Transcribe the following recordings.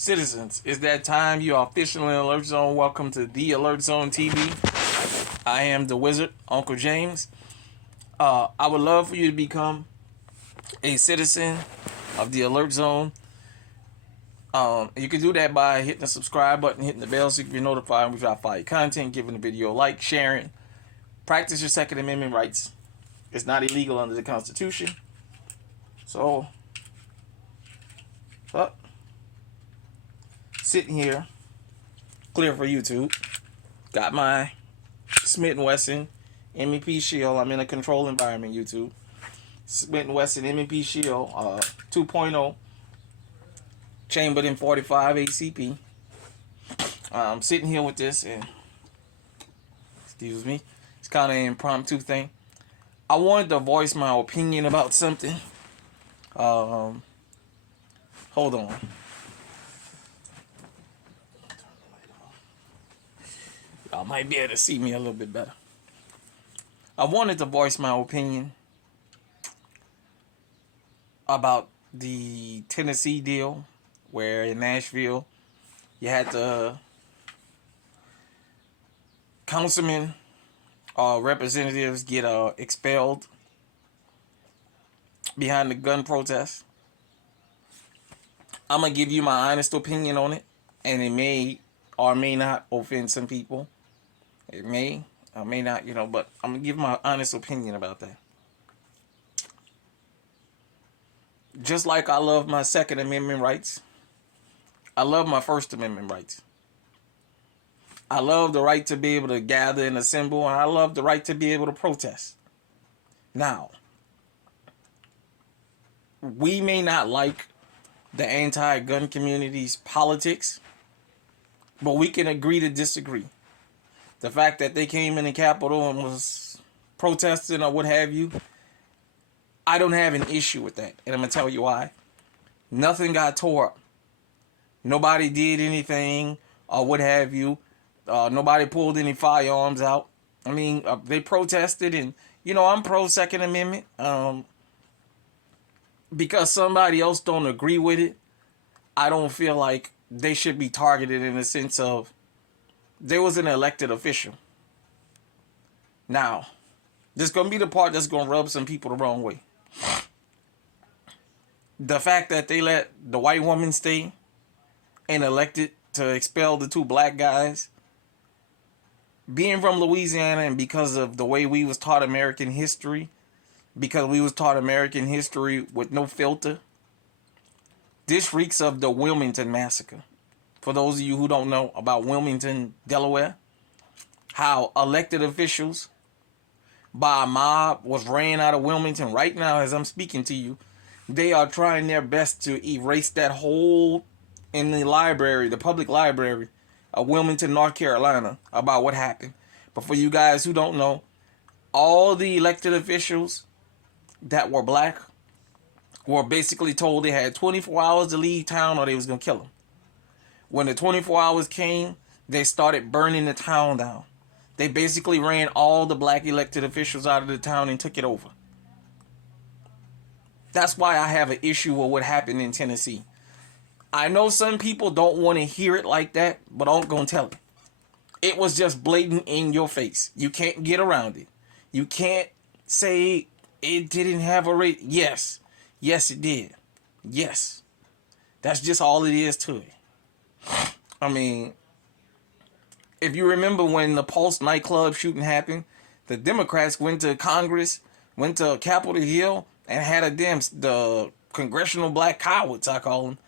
Citizens, it's that time. You are officially in Alert Zone. Welcome to the Alert Zone TV. I am the wizard, Uncle James. I would love for you to become a citizen of the Alert Zone. You can do that by hitting the subscribe button, hitting the bell so you can be notified when we drop fire content, giving the video a like, sharing. Practice your Second Amendment rights. It's not illegal under the Constitution. So, sitting here, clear for YouTube. Got my Smith & Wesson M&P Shield. I'm in a controlled environment, YouTube. Smith & Wesson M&P Shield 2.0. Chambered in 45 ACP. I'm sitting here with this, and excuse me, it's kind of an impromptu thing. I wanted to voice my opinion about something. Hold on. Y'all might be able to see me a little bit better. I wanted to voice my opinion about the Tennessee deal, where in Nashville you had the councilmen or representatives get expelled behind the gun protest. I'm going to give you my honest opinion on it, and it may or may not offend some people. It may or may not, but I'm going to give my honest opinion about that. Just like I love my Second Amendment rights, I love my First Amendment rights. I love the right to be able to gather and assemble, and I love the right to be able to protest. Now, we may not like the anti-gun community's politics, but we can agree to disagree. The fact that they came in the Capitol and was protesting or what have you, I don't have an issue with that. And I'm going to tell you why. Nothing got tore up. Nobody did anything or what have you. Nobody pulled any firearms out. I mean, they protested, and, I'm pro Second Amendment. Because somebody else don't agree with it, I don't feel like they should be targeted in the sense of they was an elected official. Now, this is going to be the part that's going to rub some people the wrong way. The fact that they let the white woman stay and elected to expel the two black guys, being from Louisiana and because of the way we was taught American history, because we was taught American history with no filter, this reeks of the Wilmington Massacre. For those of you who don't know about Wilmington, Delaware, how elected officials by a mob was ran out of Wilmington. Right now, as I'm speaking to you, they are trying their best to erase that hole in the library, the public library of Wilmington, North Carolina, about what happened. But for you guys who don't know, all the elected officials that were black were basically told they had 24 hours to leave town or they was going to kill them. When the 24 hours came, they started burning the town down. They basically ran all the black elected officials out of the town and took it over. That's why I have an issue with what happened in Tennessee. I know some people don't want to hear it like that, but I'm going to tell it. It was just blatant in your face. You can't get around it. You can't say it didn't have a rate. Yes. Yes, it did. Yes. That's just all it is to it. I mean, if you remember when the Pulse nightclub shooting happened, the Democrats went to Congress, went to Capitol Hill, and had the congressional black cowards, I call them,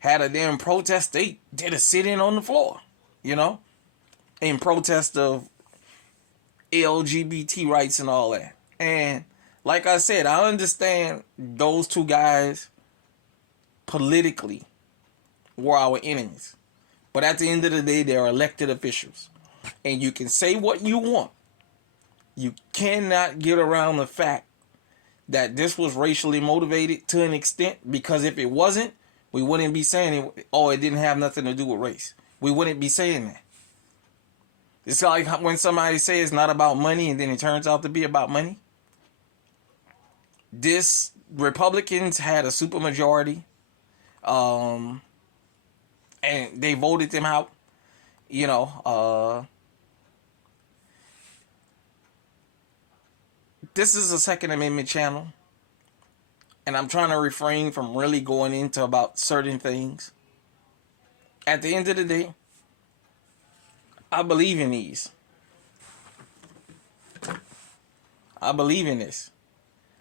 had a damn protest. They did a sit-in on the floor, in protest of LGBT rights and all that. And like I said, I understand those two guys politically were our enemies. But at the end of the day, they're elected officials. And you can say what you want. You cannot get around the fact that this was racially motivated to an extent, because if it wasn't, we wouldn't be saying it didn't have nothing to do with race. We wouldn't be saying that. It's like when somebody says it's not about money and then it turns out to be about money. Republicans had a supermajority. and they voted them out. You know, this is a Second Amendment channel, and I'm trying to refrain from really going into about certain things. At the end of the day, I believe in these. I believe in this.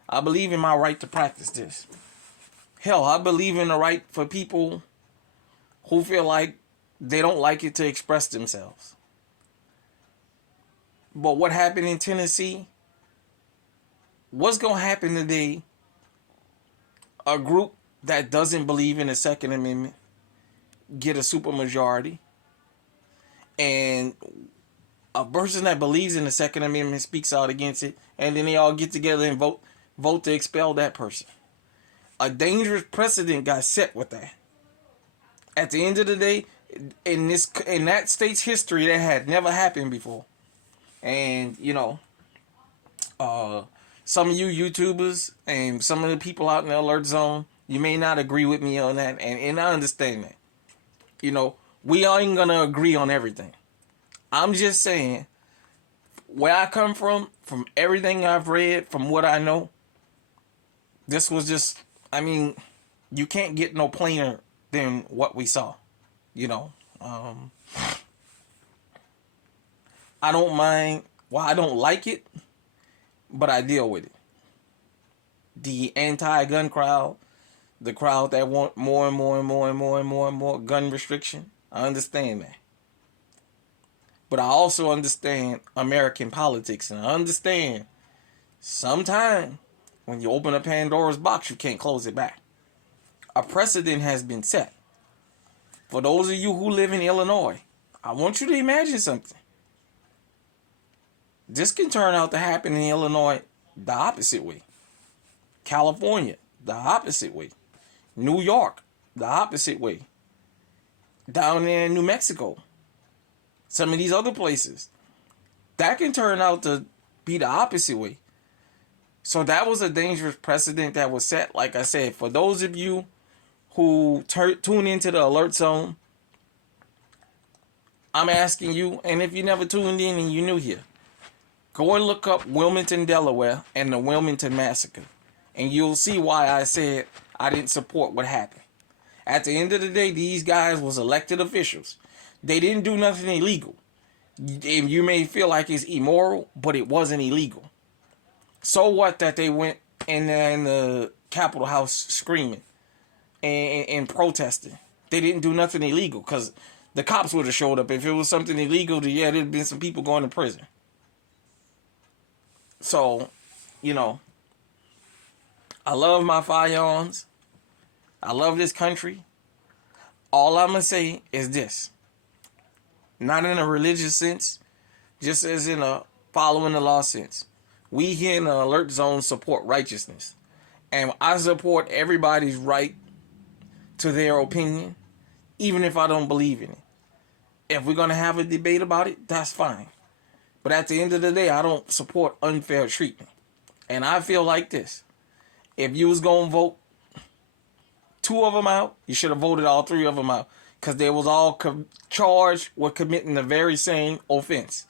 I believe in my right to practice this. Hell, I believe in the right for people who feel like they don't like it to express themselves. But what happened in Tennessee? What's going to happen today? A group that doesn't believe in the Second Amendment get a supermajority, and a person that believes in the Second Amendment speaks out against it, and then they all get together and vote to expel that person. A dangerous precedent got set with that. At the end of the day, in that state's history, that had never happened before. And some of you YouTubers and some of the people out in the alert zone, you may not agree with me on that, and I understand that. We ain't gonna agree on everything. I'm just saying, where I come from everything I've read, from what I know, this was just, you can't get no plainer than what we saw. I don't mind, I don't like it, but I deal with it. The anti-gun crowd, the crowd that want more and more and more and more and more and more gun restriction, I understand that. But I also understand American politics, and I understand sometimes when you open a Pandora's box, you can't close it back. A precedent has been set. For those of you who live in Illinois, I want you to imagine something. This can turn out to happen in Illinois the opposite way. California, the opposite way. New York, the opposite way. Down there in New Mexico, some of these other places, that can turn out to be the opposite way. So that was a dangerous precedent that was set. Like I said, for those of you who tune into the alert zone, I'm asking you, and if you never tuned in and you're new here, go and look up Wilmington, Delaware, and the Wilmington Massacre, and you'll see why I said I didn't support what happened. At the end of the day, these guys was elected officials. They didn't do nothing illegal. And you may feel like it's immoral, but it wasn't illegal. So what that they went in the Capitol House screaming and protesting? They didn't do nothing illegal, because the cops would have showed up. If it was something illegal, there'd have been some people going to prison. So, I love my firearms. I love this country. All I'm going to say is this. Not in a religious sense, just as in a following the law sense. We here in the alert zone support righteousness. And I support everybody's right to their opinion, even if I don't believe in it. If we're going to have a debate about it, that's fine. But at the end of the day, I don't support unfair treatment. And I feel like this. If you was going to vote 2 of them out, you should have voted all 3 of them out, because they was all charged with committing the very same offense.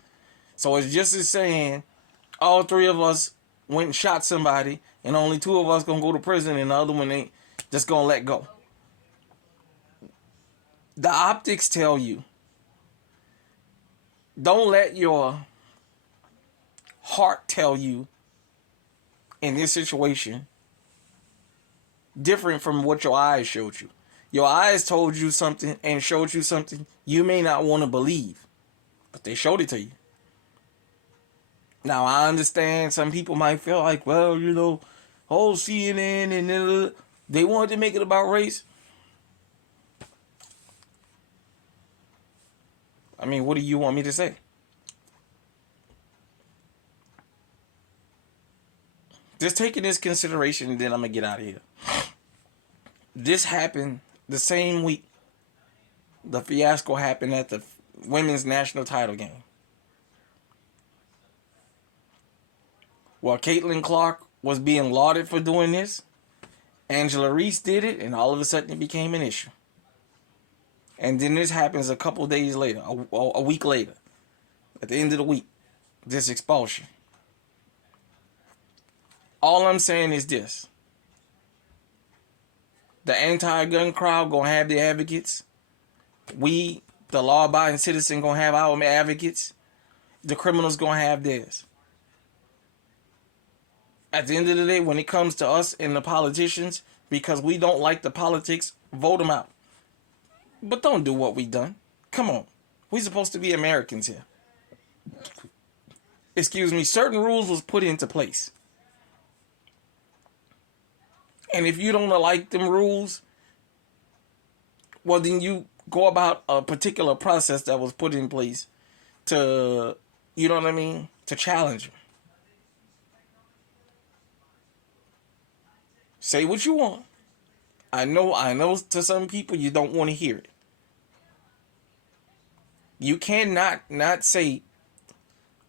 So it's just as saying all 3 of us went and shot somebody, and only 2 of us going to go to prison, and the other one ain't just going to let go. The optics tell you, don't let your heart tell you in this situation different from what your eyes showed you. Your eyes told you something and showed you something you may not want to believe, but they showed it to you. Now, I understand some people might feel like, well, CNN and they wanted to make it about race. What do you want me to say? Just taking this consideration, and then I'm going to get out of here. This happened the same week the fiasco happened at the women's national title game. While Caitlin Clark was being lauded for doing this, Angela Reese did it, and all of a sudden it became an issue. And then this happens a couple days later, a week later, at the end of the week, this expulsion. All I'm saying is this. The anti-gun crowd gonna have their advocates. We, the law-abiding citizen, gonna have our advocates. The criminals gonna have theirs. At the end of the day, when it comes to us and the politicians, because we don't like the politics, vote them out. But don't do what we done. Come on. We supposed to be Americans here. Excuse me, certain rules was put into place. And if you don't like them rules, well, then you go about a particular process that was put in place to, you know what I mean, to challenge them. Say what you want. I know to some people you don't want to hear it. You cannot not say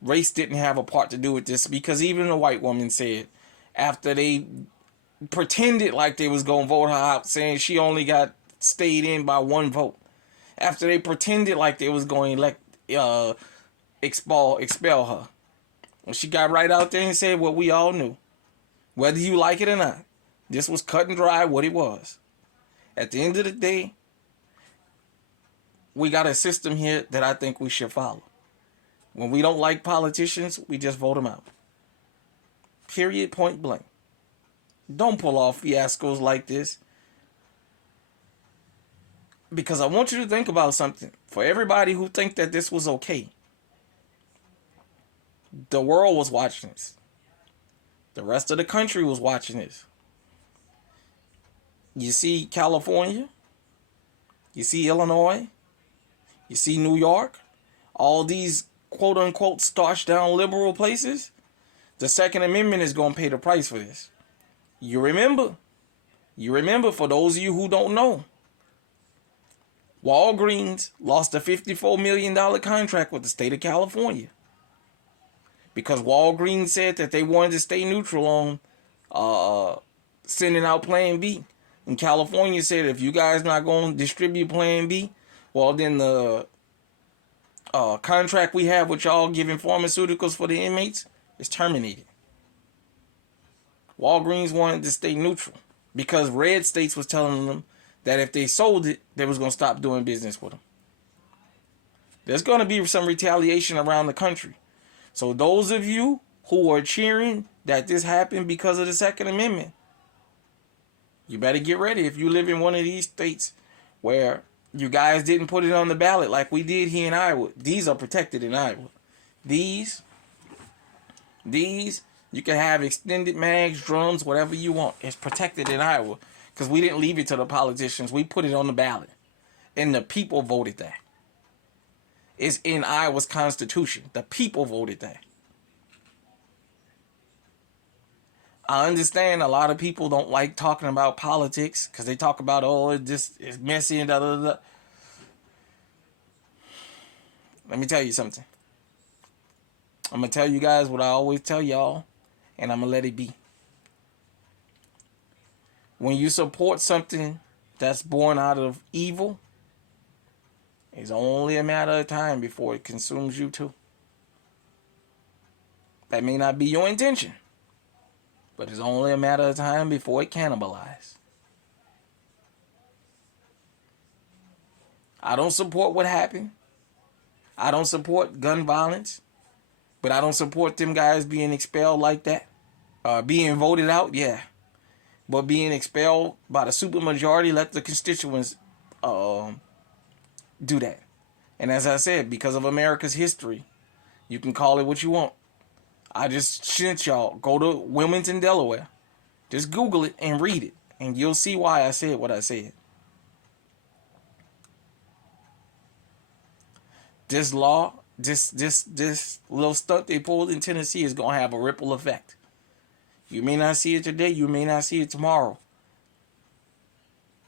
race didn't have a part to do with this, because even a white woman said after they pretended like they was going to vote her out, saying she only got stayed in by one vote. After they pretended like they was going to expel her. And she got right out there and said what we all knew. Whether you like it or not. This was cut and dry what it was. At the end of the day, we got a system here that I think we should follow. When we don't like politicians, we just vote them out. Period, point blank. Don't pull off fiascos like this. Because I want you to think about something. For everybody who think that this was okay, the world was watching this. The rest of the country was watching this. You see California, you see Illinois, you see New York, all these quote-unquote starched-down liberal places. The Second Amendment is going to pay the price for this. You remember, for those of you who don't know, Walgreens lost a $54 million contract with the state of California because Walgreens said that they wanted to stay neutral on sending out Plan B. And California said, if you guys not going to distribute Plan B, well, then the contract we have with y'all giving pharmaceuticals for the inmates is terminated. Walgreens wanted to stay neutral because red states was telling them that if they sold it, they was going to stop doing business with them. There's going to be some retaliation around the country. So those of you who are cheering that this happened because of the Second Amendment, you better get ready if you live in one of these states where you guys didn't put it on the ballot like we did here in Iowa. These are protected in Iowa. These, you can have extended mags, drums, whatever you want. It's protected in Iowa because we didn't leave it to the politicians. We put it on the ballot. And the people voted that. It's in Iowa's constitution. The people voted that. I understand a lot of people don't like talking about politics because they talk about, oh, it's messy and da da da. Let me tell you something. I'm going to tell you guys what I always tell y'all, and I'm going to let it be. When you support something that's born out of evil, it's only a matter of time before it consumes you too. That may not be your intention, but it's only a matter of time before it cannibalizes. I don't support what happened. I don't support gun violence. But I don't support them guys being expelled like that. Being voted out, yeah. But being expelled by the supermajority, let the constituents do that. And as I said, because of America's history, you can call it what you want. I just sent y'all, go to Wilmington, Delaware. Just Google it and read it. And you'll see why I said what I said. This law, this little stunt they pulled in Tennessee is going to have a ripple effect. You may not see it today. You may not see it tomorrow.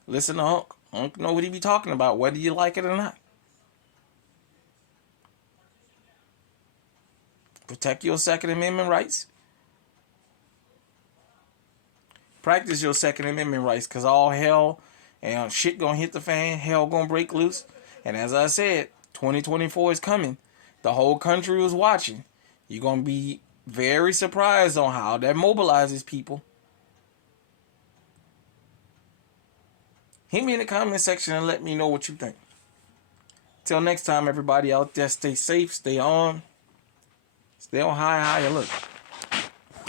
Listen to Hunk. Hunk know what he be talking about, whether you like it or not. Protect your Second Amendment rights. Practice your Second Amendment rights, because all hell And shit gonna hit the fan. Hell gonna break loose. And as I said, 2024 is coming. The whole country was watching. You're gonna be very surprised on how that mobilizes people. Hit me in the comment section and let me know what you think. Till next time, everybody out there, stay safe, stay on high, and look.